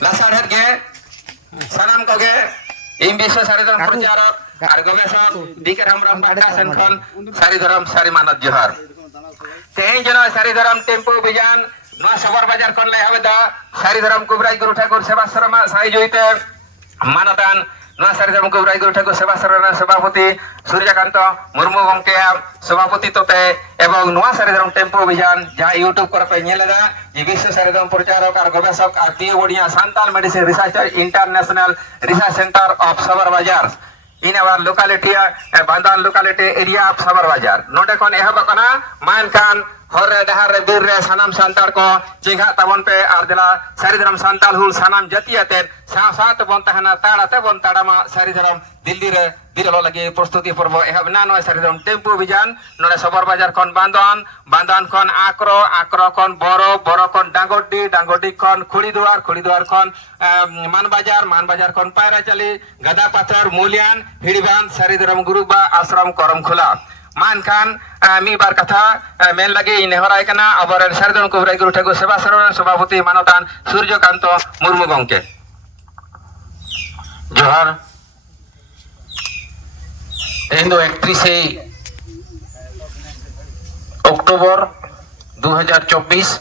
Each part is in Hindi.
lasar ge sanam koge ᱤᱧ ᱵᱤᱥᱥᱚ ᱥᱟᱹᱨᱤ ᱫᱷᱚᱨᱚᱢ ᱯᱨᱚᱪᱟᱨᱚᱠ ᱟᱨ ᱜᱚᱵᱮᱥᱚᱠ ᱫᱤᱠᱟᱨ ᱦᱮᱢᱵᱨᱚᱢ ᱯᱟᱦᱴᱟ ᱥᱮᱱ ᱠᱷᱚᱱ ᱥᱟᱹᱨᱤ ᱫᱷᱚᱨᱚᱢ ᱥᱟᱹᱨᱤ ᱢᱟᱱᱚᱛ ᱡᱚᱦᱟᱨ ᱛᱮᱦᱮᱧ ᱡᱮᱱᱚ ᱥᱟᱹᱨᱤ ᱫᱷᱚᱨᱚᱢ ᱴᱮম্ᱯᱩ ᱚভিযান ᱱᱚᱣᱟ ᱥᱚᱵᱚᱨ ᱵᱟᱡᱟর ᱠᱷᱚᱱ ᱞᱮ ᱮᱦᱚᱵᱮᱫᱟ ᱥᱟᱹᱨᱤ ᱫᱷᱚᱨᱚᱢ ᱠᱚᱵᱤᱨᱟᱡ ᱜᱩᱨᱩ ᱴᱷᱟকুর সেবাশ্রমা সাহায্যতে মানতান নয়া সারি ধর্ম কবিরাজ গুরু ঠাকুর সেবাশ্রমের সভাপতি সূর্যকান্ত মুর্মু গমকেয়ার সভাপতিত্বতে এবং নয়া সারি ধর্ম টেম্পো অভিযান যা ইউটিউব করে পে নেলেদা যে বিশ্ব সারি ধর্ম প্রচারক আর গবেষক আর পিওবড়িয়া Santal medicine researcher international research centre of সবার বাজার in our locality Bandan locality area of Sabar Bazar node kon ehab kana man kan hore dahar bir re sanam santar ko jingha tabon pe ardela saridram santal hul sanam jatiate sa sat bon tahana tarate bon tadama saridram dilli re dirolo lagi prostuti porbo ehab na no saridram tempo bijan node Sabar Bazar kon Bandan kon akro kon boro kon dangodi kon khuriduar kon man bazar kon paira chali gada pathar mulyan हिड़बान सारी धर्म गुरु बा आश्रम करम खुला मान खान मी बार कथा मेन लगे नेहराय कना अबर सारी धर्म कबिराज गुरु ठाकुर सेवाश्रम सभापति मानतान सूर्यकांत मुर्मू गंके जोहार तेहन दो 31 अक्टूबर 2024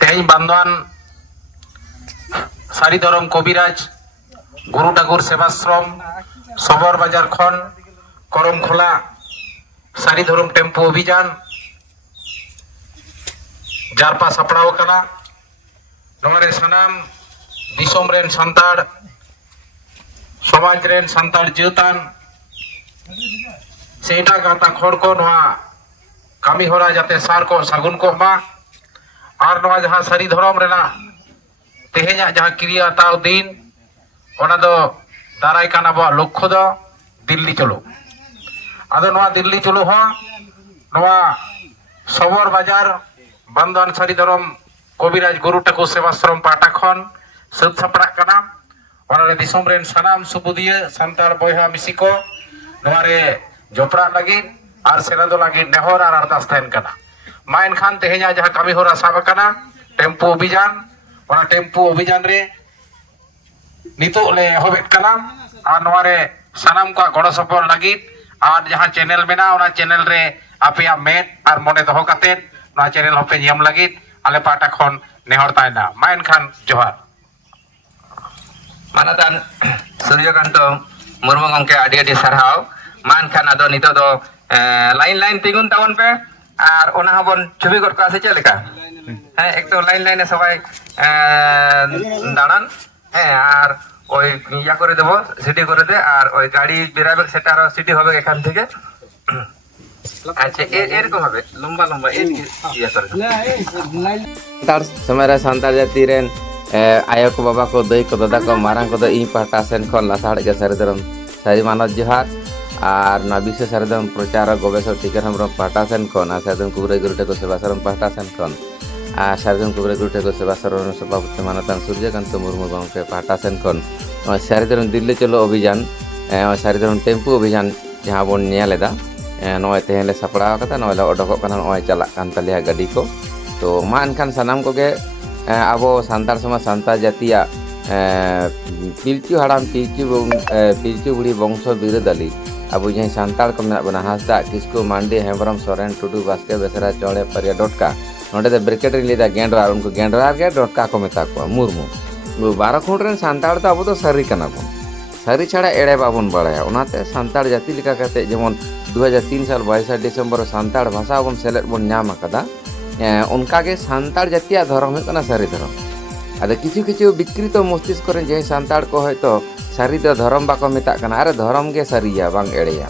तेहन बांधवान सारी धर्म कबिराज गुरु ठाकुर सेवाश्रम सबर बाजार खन करम खोला सारी धर्म टेम्पो अभियान जारपा सपड़ाव कना नोरे सनाम दिसोम रेन संताड़ समाज रेन संताड़ जेतान सेटा गाता खोर को नोआ कामी होरा जाते सार को सागुन को मा आर नोआ जहां सारी धर्म रेना तेहेजा जहां क्रिया ताव दिन ओना दो दाराय कान अब लक्ष्य दो दिल्ली चलो आदो नवा दिल्ली चलो हो नवा सबर बाजार बंधन सारी धर्म कबिराज गुरु ठाकुर सेवाश्रम पाटा खन सद सापड़ा कना ओना दिसोम रेन सनाम सुबुदिया संताल बयहा मिसिको नवा रे जपरा लगी आर सेना दो लगी नेहर आर अरदास तहन कना मा एनखान तेहेजा जहां कामी होरा साब कना टेम्पो अभियान ओना टेम्पो अभियान रे नितो ले होबेट कना आर नवारे सनाम को गड़ो सपोर लगी आर जहां चैनल मेना ओना चैनल रे आपया मेट आर मने दोहो काते ना चैनल होपे नियम लगी आले पाटा खन नेहर तायना माइन खान जोहार मानतान सूर्यकांत मुर्मू गंके आडी आडी सरहाव मान खान आदो नितो दो लाइन तिगुन तावन पे आर ओना हबन छवि गड का से चलेका हैं एक तो लाइन सबाई दाड़ान হ্যাঁ আর ওই ইয়া করে দেবো সিটি করে দে আর ওই গাড়ি বেরাবে সেটা আর সিটি হবে এখান থেকে আচ্ছা এরকম হবে লম্বা এই ইয়া করে तार समय सानतार जाति रेन आयो को बाबा को दई को दादा को मारांग को इ पाटा सेन खन लासाड़ के सारी धर्म सारी मानव जोहार और ना विशेष सारी धर्म प्रचार गवेषक टीकर हम पाटा सेन खन आ सारी धर्म कबिराज गुरु ठाकुर सेवाश्रम पाटा सेन खन আর সারিধর্ম কবিরাজ গুরু ঠাকুর সেবাশ্রম সভাপতি মানতান সূর্যকান্ত মুর্মু গমকে পাহটা সেন খন সারিধর্ম দিল্লি চলো অভিযান সারিধর্ম টেম্পু অভিযান जहाँ बन नेलेदा नॉय तेहले सपड़ा कता नॉय ओडोक कना नॉय चला कान तलिया गाड़ी को तो मा एनखान सानाम कोगे अब सानतार समाज सानतार जातिया पिलचु हाड़ाम पिलचु बुढ़ी वंश बिरदाली अब जहाँ सानतार को मेना बना हासदा किसको मांडी हेम्ब्रम सोरेन टुडू बास्के बेसरा चौड़े परिया डोटका नोडे ब्रिकेट लेदा गेंडरा उनको गेंडरा के डोटका को मेता को मुर्मू 12 खुंड रेन सानतार तो अब तो सारी कना बन सारी छाड़ा एड़े बाबन बड़ाया उनाते सानतार जाति लिखा कहते जेमन 2003 साल 22 डिसेम्बर सानतार भाषा बन सेलेद बन नाम कदा उनका के सानतार जातिया धर्म है कना सारी धर्म आदे किछु किछु विकृत मस्तिष्क करें जे सानतार को है तो सारी तो धर्म बाको मेता कना अरे धर्म के सारिया बांग एड़ेया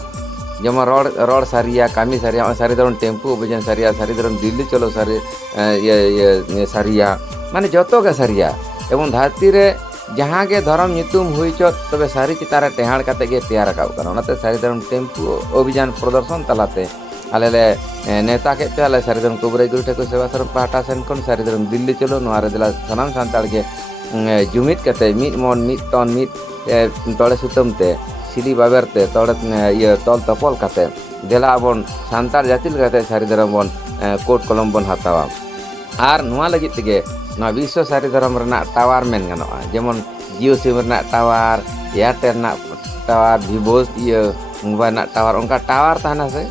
जेमन रोड सारिया कामी सारिया सारी धर्म टेम्पू अभियान सारिया सारी धर्म दिल्ली चलो सारी ये सारिया माने जतो के सारिया एवं धरती रे जहाँ के धर्म नितुम हुई चो तबे सारी चितारे टेहाड़ काते के तैयार राकाब कना ओनाते सारी धर्म टेम्पू अभियान प्रदर्शन तलाते आले नेता के पे आले सारी धर्म कबिराज गुरु ठाकुर सेवाश्रम पाहटा सेन खन सारी धर्म दिल्ली चलो नोआरे दिला सनाम सानताड़ के जुमित कते मिद मन मिद टन मिद तोड़े सुतम ते सिली बाबेरते तोड़े ये तल तपल कते देला बन सानताड़ जाति लगाते सारी धर्म बन कोट कलम बन हतावा Ar nuwa lagi tige nuwa Biswa Sari Dharam rena tawar men ganoa. Jemon Jio SIM rena tawar, Airtel rena tawar, Vivo ieu mobile rena tawar ongka tawar tahana se.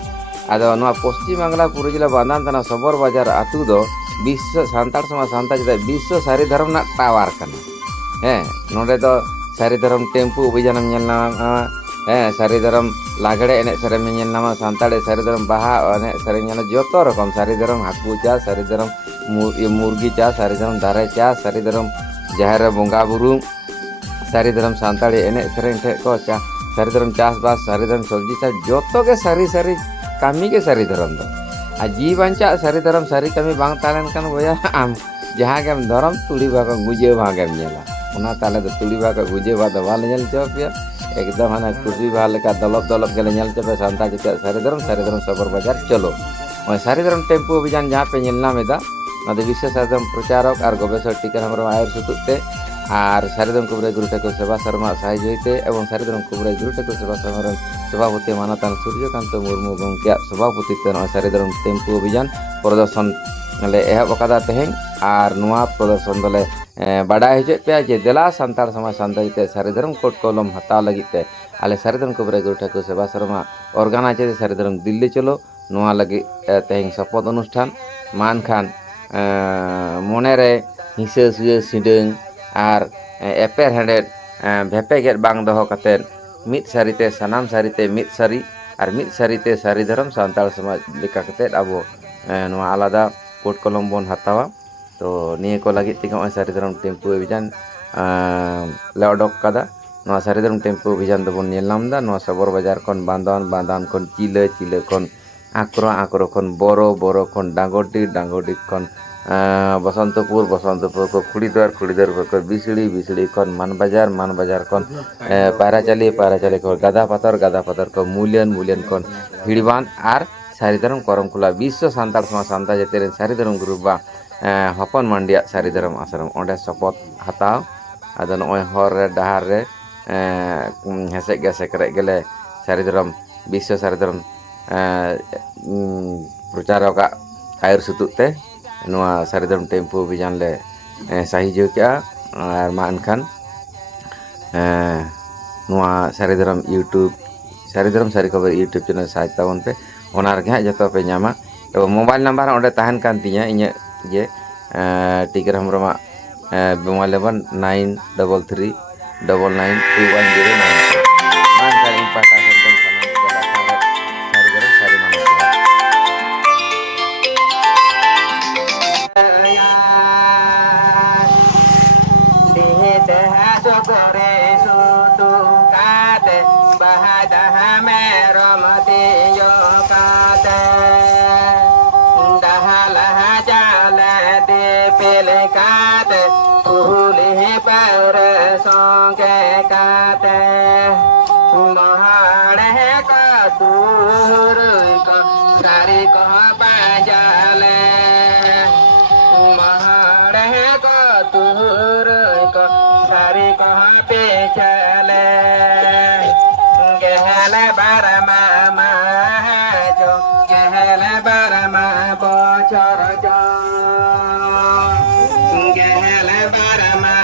Ado nuwa Poschim Bangla Puri Jila Bandan Tana Sobor Bajar atu do Biswa santar sama santar jeda Biswa Sari Dharam rena tawar kana. Node do Sari Dharam tempu obijanam nyel nama Sari Dharam lagade enek serem nyel nama santale Sari Dharam baha enek serem nyel joto rokom Sari Dharam haku cha Sari Dharam murgi cha Sari Dharam dare cha Sari Dharam jahara bonga buru Sari Dharam santale enek serem te ko cha Sari Dharam chas bas Sari Dharam sabji cha joto ke sari kami ke Sari Dharam do aji banca Sari Dharam sari kami bang talen kan boya am jaha gam dharam tuli ba ko guje ba gam nyela ona tale do tuli ba ko guje ba do wal nyel chop ya एकदम हना कुर्सी वाले का दलप के nyel चपे संता जते Sari Dharam Sobor Bajar चलो और Sari Dharam टेम्पो अभियान जहाँ पे nyelna मेदा नदे विशेष एकदम प्रचारक और गवेषक टीका हमरो आयर सुतुते और Sari Dharam कुबरे गुरु टेको सेवा शर्मा साहाय्यते एवं Sari Dharam कुबरे गुरु टेको सेवा शर्मा सभापति मानतान सूर्यकांत मुर्मू गंके सभापति ते Sari Dharam टेम्पो अभियान प्रदर्शन ले एहब अकादा तेहें और नुआ प्रदर्शन दले बाडाय हजे पे जे देला संतार समाज संताइते Sari Dharam कोट कलम हता लगिते आले Sari Dharam कुबरे गुरु टेको सेवा Sharma organise Sari Dharam Delhi चलो नुआ लगी तेहें शपथ अनुष्ठान मान खान मोनेरे हिंसा सुया सिडंग और एपेर हेडेड भेपे गेट बांग दहो कतेन मिट सारिते सनाम सारिते मिट सारी और मिट सारिते Sari Dharam संतार समाज लेका कतेन अबो नुआ आलादा कोट कलम बोन हतावा तो निये को लगी तिका Sari Dharam टेम्पो अभियान ले ओडक कदा नुआ Sari Dharam टेम्पो अभियान दबोन नेल नामदा नुआ सबोर बाजार खन बांदान खन चिले खन आक्रो खन बोरो खन डांगोटी खन बसंतपुर को खुड़ीद्वार को बिसड़ी खन मान बाजार खन पायराचाली खन गादा पातर को मूल्यन खन हिड़बान और Sari Dharam करमकुला विश्व सांतार समाज सांता जते Sari Dharam ग्रुप बा हपन मंडिया Sari Dharam आश्रम ओंडे सपत हताव आदो नय हर रे डाहार रे हेसे गेसे करे गेले Sari Dharam विश्व Sari Dharam प्रचारक आयर सुतुते नुआ Sari Dharam टेम्पो अभियान ले साहिजो क्या और मान खान नुआ Sari Dharam YouTube Sari Dharam सारी खबर यूट्यूब चैनल सहायता बन पे ओनार के जतो पे नामा तो मोबाइल नंबर ओंडे तहन कान तिया इnye जे टिकर हमरमा मोबाइल नंबर 933 992109 मान का इम्पाटा सेंटर सनम जला Sari Dharam sari मानो दिहित हासो करे सुतु काते बहादा मेरमती यो काते दहला जाले दीपिल काते फूली पर सोंगे काते महाड़े का दूर को सारी को बाजाले महाड़े को दूर को सारी को पे चले गहले बारमा जो गहले बारमा बोचर जो गहले बारमा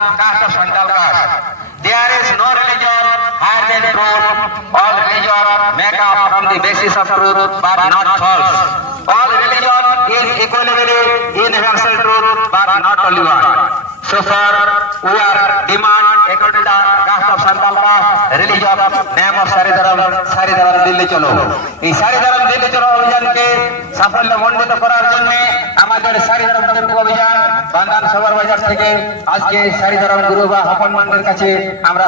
caste of Santal caste. There is no religion higher than truth. All religion make up from the basis of truth, but not false. All religion is equally universal truth, but not only one. So far, we are demand according to the caste of Santal caste, religion, name of Saridharam Dilli Cholo. এই সারিধারাম দিল্লি চলো অভিযানকে সাফল্য মণ্ডিত করার জন্য আমাদের সারিধারাম টেম্পু অভিযান বান্দান সবার বাজার থেকে আজকে সারিধারাম গুরু বা হপন মান্ডের কাছে আমরা